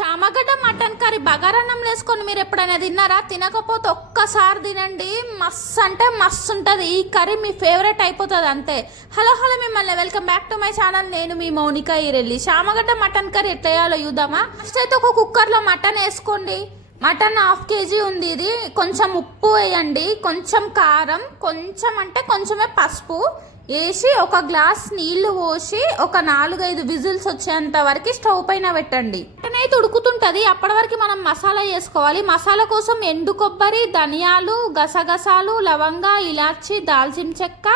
చామగడ్డ mutton curry బగారన్నం వేసుకొని మీరు ఎప్పుడైనా తిన్నారా? తినకపోతే ఒక్కసారి తినండి, మస్తు అంటే మస్తు ఉంటుంది. ఈ కర్రీ మీ ఫేవరెట్ అయిపోతుంది అంతే. హలో మిమ్మల్ని welcome back to my channel. నేను మీ మౌనిక ఈరెల్లి. చామగడ్డ మటన్ కర్రీ ఎట్లా వేయాలో చూద్దామా? ఫస్ట్ అయితే ఒక కుక్కర్లో మటన్ వేసుకోండి. మటన్ 1/2 kg ఉంది. ఇది కొంచెం ఉప్పు వేయండి, కొంచెం కారం, కొంచెం అంటే కొంచెమే పసుపు వేసి ఒక గ్లాస్ నీళ్లు పోసి ఒక 4-5 విజిల్స్ వచ్చేంత వరకు స్టవ్ పైన పెట్టండి. మటన్ అయితే ఉడుకుతుంటుంది. అప్పటి వరకు మనం మసాలా చేసుకోవాలి. మసాలా కోసం ఎండు కొబ్బరి, ధనియాలు, గసగసాలు, లవంగా, ఇలాచి, దాల్చిన చెక్క,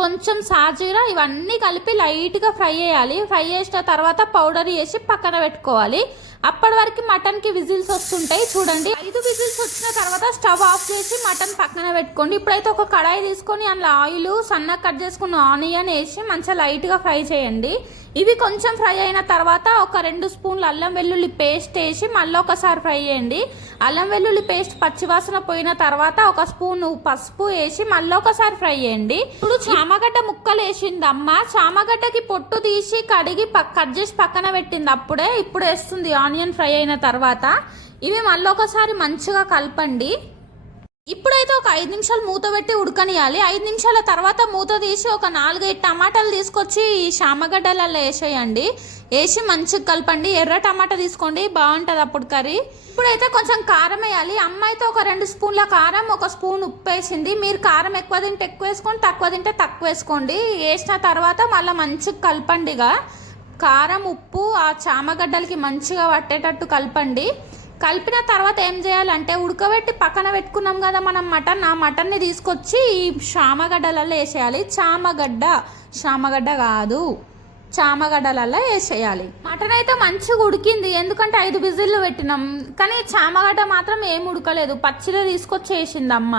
కొంచెం సాజీరా ఇవన్నీ కలిపి లైట్గా ఫ్రై చేయాలి. ఫ్రై చేసిన తర్వాత పౌడర్ వేసి పక్కన పెట్టుకోవాలి. అప్పటి వరకు మటన్కి విజిల్స్ వస్తుంటాయి. చూడండి, 5 విజిల్స్ వచ్చిన తర్వాత స్టవ్ ఆఫ్ చేసి మటన్ పక్కన పెట్టుకోండి. ఇప్పుడైతే ఒక కడాయి తీసుకొని అందులో ఆయిల్, సన్నగా కట్ చేసుకున్న ఆనియన్ వేసి మంచిగా లైట్గా ఫ్రై చేయండి. ఇవి కొంచెం ఫ్రై అయిన తర్వాత ఒక 2 స్పూన్లు అల్లం వెల్లుల్లి పేస్ట్ వేసి మళ్ళీ ఒకసారి ఫ్రై చేయండి. అల్లం వెల్లుల్లి పేస్ట్ పచ్చివాసన పోయిన తర్వాత ఒక స్పూన్ పసుపు వేసి మళ్ళీ ఒకసారి ఫ్రై చేయండి. ఇప్పుడు చామగడ్డ ముక్కలు వేసింది అమ్మ. చామగడ్డకి పొట్టు తీసి కడిగి కట్ చేసి పక్కన పెట్టింది అప్పుడే. ఇప్పుడు వేస్తుంది ఆనియన్ ఫ్రై అయిన తర్వాత. ఇవి మళ్ళీ ఒకసారి మంచిగా కలపండి. ఇప్పుడైతే ఒక 5 నిమిషాలు మూత పెట్టి ఉడకనియాలి. 5 నిమిషాల తర్వాత మూత తీసి ఒక 4-5 టమాటాలు తీసుకొచ్చి ఈ చామగడ్డలలో వేసేయండి. వేసి మంచిగా కలపండి. ఎర్ర టమాటా తీసుకోండి, బాగుంటుంది అప్పుడు కర్రీ. ఇప్పుడైతే కొంచెం కారం వేయాలి. అమ్మ అయితే ఒక 2 స్పూన్ల కారం, 1 స్పూన్ ఉప్పు వేసింది. మీరు కారం ఎక్కువ తింటే ఎక్కువ వేసుకోండి, తక్కువ తింటే తక్కువ వేసుకోండి. వేసిన తర్వాత మళ్ళీ మంచిగా కలపండిగా. కారం ఉప్పు ఆ చామగడ్డలకి మంచిగా పట్టేటట్టు కలపండి. కలిపిన తర్వాత ఏం చేయాలంటే ఉడకబెట్టి పక్కన పెట్టుకున్నాం కదా మనం మటన్, ఆ మటన్ని తీసుకొచ్చి ఈ చామగడ్డలలో వేసేయాలి. చామగడ్డ కాదు, చామగడ్డలలో వేసేయాలి. మటన్ అయితే మంచిగా ఉడికింది, ఎందుకంటే 5 విజిల్లు పెట్టినాం. కానీ చామగడ్డ మాత్రం ఏం ఉడకలేదు, పచ్చిదే తీసుకొచ్చి వేసింది అమ్మ.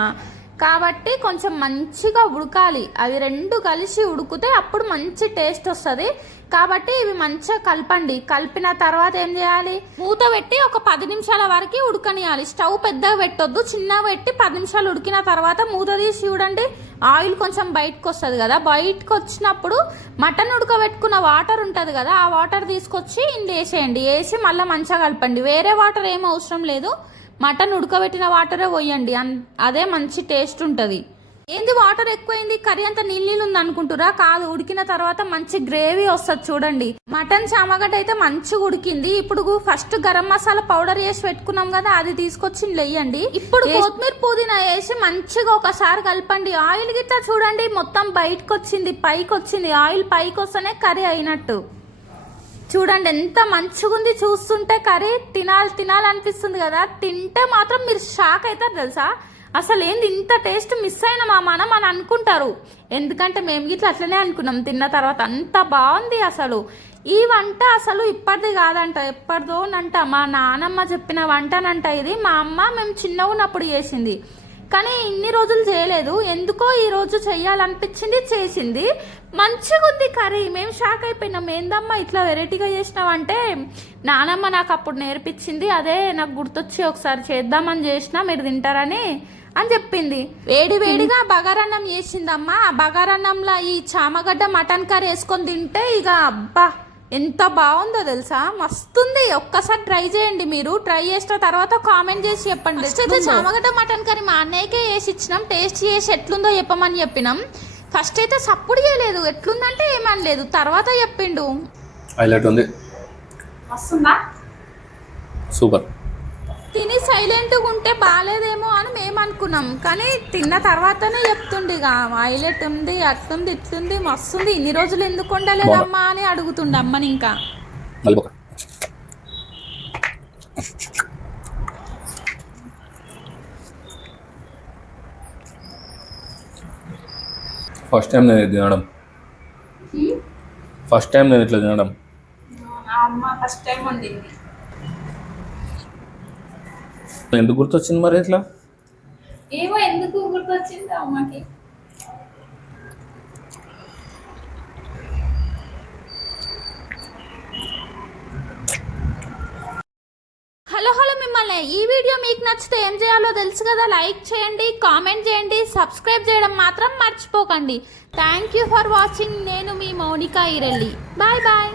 కాబట్టి కొంచెం మంచిగా ఉడకాలి. అవి 2 కలిసి ఉడికితే అప్పుడు మంచి టేస్ట్ వస్తుంది. కాబట్టి ఇవి మంచిగా కలపండి. కలిపిన తర్వాత ఏం చేయాలి, మూత పెట్టి ఒక 10 నిమిషాల వరకు ఉడకనియాలి. స్టవ్ పెద్దగా పెట్టొద్దు, చిన్నగా పెట్టి 10 నిమిషాలు ఉడికిన తర్వాత మూత తీసి చూడండి, ఆయిల్ కొంచెం బయటకు వస్తుంది కదా. బయటకు వచ్చినప్పుడు మటన్ ఉడకబెట్టుకున్న వాటర్ ఉంటుంది కదా, ఆ వాటర్ తీసుకొచ్చి ఇందులో వేసేయండి. వేసి మళ్ళీ మంచిగా కలపండి. వేరే వాటర్ ఏం అవసరం లేదు, మటన్ ఉడకబెట్టిన వాటరే పోయండి. అదే మంచి టేస్ట్ ఉంటుంది. ఏంది వాటర్ ఎక్కువైంది, కర్రీ అంతా నీళ్ళు ఉంది అనుకుంటురా? కాదు, ఉడికిన తర్వాత మంచి గ్రేవీ వస్తుంది. చూడండి, మటన్ చామగడ్డ అయితే మంచిగా ఉడికింది. ఇప్పుడు ఫస్ట్ గరం మసాలా పౌడర్ వేసి పెట్టుకున్నాం కదా, అది తీసుకొచ్చి వేయండి. ఇప్పుడు కొత్తిమీర పుదీనా వేసి మంచిగా ఒకసారి కలపండి. ఆయిల్ గిట్లా చూడండి మొత్తం బయటకు వచ్చింది, పైకి వచ్చింది. ఆయిల్ పైకి వస్తేనే కర్రీ అయినట్టు. చూడండి ఎంత మంచిగా ఉంది. చూస్తుంటే కర్రీ తినాలనిపిస్తుంది కదా. తింటే మాత్రం మీరు షాక్ అవుతారు తెలుసా. అసలు ఏంది ఇంత టేస్ట్ మిస్ అయిన మనం అని అనుకుంటారు. ఎందుకంటే మేము గిట్లా అట్లనే అనుకున్నాం తిన్న తర్వాత. అంత బాగుంది అసలు. ఈ వంట అసలు ఇప్పటిది కాదంట, ఎప్పటిదోనంట. మా నానమ్మ చెప్పిన వంటనంట ఇది. మా అమ్మ మేము చిన్నగా ఉన్నప్పుడు చేసింది, కానీ ఇన్ని రోజులు చేయలేదు. ఎందుకో ఈరోజు చెయ్యాలనిపించింది, చేసింది. మంచిగా ఉంది కర్రీ. మేము షాక్ అయిపోయినాం. ఏందమ్మా ఇట్లా వెరైటీగా చేసినావంటే నానమ్మ నాకు అప్పుడు నేర్పించింది. అదే నాకు గుర్తొచ్చి ఒకసారి చేద్దామని చేసిన, మీరు తింటారని అని చెప్పింది. వేడిగా బగారన్నం చేసిందమ్మా. ఆ బగారన్నంలో ఈ చామగడ్డ మటన్ కర్రీ వేసుకొని తింటే ఇక అబ్బా ఎంత బాగుందో తెలుసా, మస్తుంది. ఒక్కసారి ట్రై చేయండి. మీరు ట్రై చేసిన తర్వాత కామెంట్ చేసి చెప్పండి. అయితే చామగడ్డ మటన్ కర్రీ మా అన్నయ్యకే వేసి ఇచ్చినాం. టేస్ట్ చేసి ఎట్లుందో చెప్పమని చెప్పినాం. ఫస్ట్ అయితే సప్పుడు చేయలేదు, ఎట్లుందంటే ఏమనలేదు. తర్వాత చెప్పిండు హైలైట్ ఉంది, సూపర్. తిని సైలెంట్గా ఉంటే బాగాలేదేమో అని మేము అనుకున్నాం, కానీ తిన్న తర్వాతనే చెప్తుండే ఇక హైలైట్ ఉంది, అట్లుంది, ఇట్లుంది, మస్తుంది. ఇన్ని రోజులు ఎందుకు ఉండలేదమ్మా అని అడుగుతుండే అమ్మని. ఇంకా ఫస్ట్ టైం నేను తినడం, ఫస్ట్ టైం నేను ఇట్లా తినడం. అమ్మ ఫస్ట్ టైం వండింది. ఎందుకు గుర్తొచ్చింది మరి ఇట్లా? ఏమో ఎందుకు గుర్తొచ్చింది అమ్మకి. హలో మిమ్మల్ని. ఈ వీడియో మీకు నచ్చితే ఏం చేయాలో తెలుసు కదా. లైక్ చేయండి, కామెంట్ చేయండి, సబ్స్క్రైబ్ చేయడం మాత్రం మర్చిపోకండి. Thank you for watching. నేను మీ మౌనిక ఈరెల్లి. బాయ్.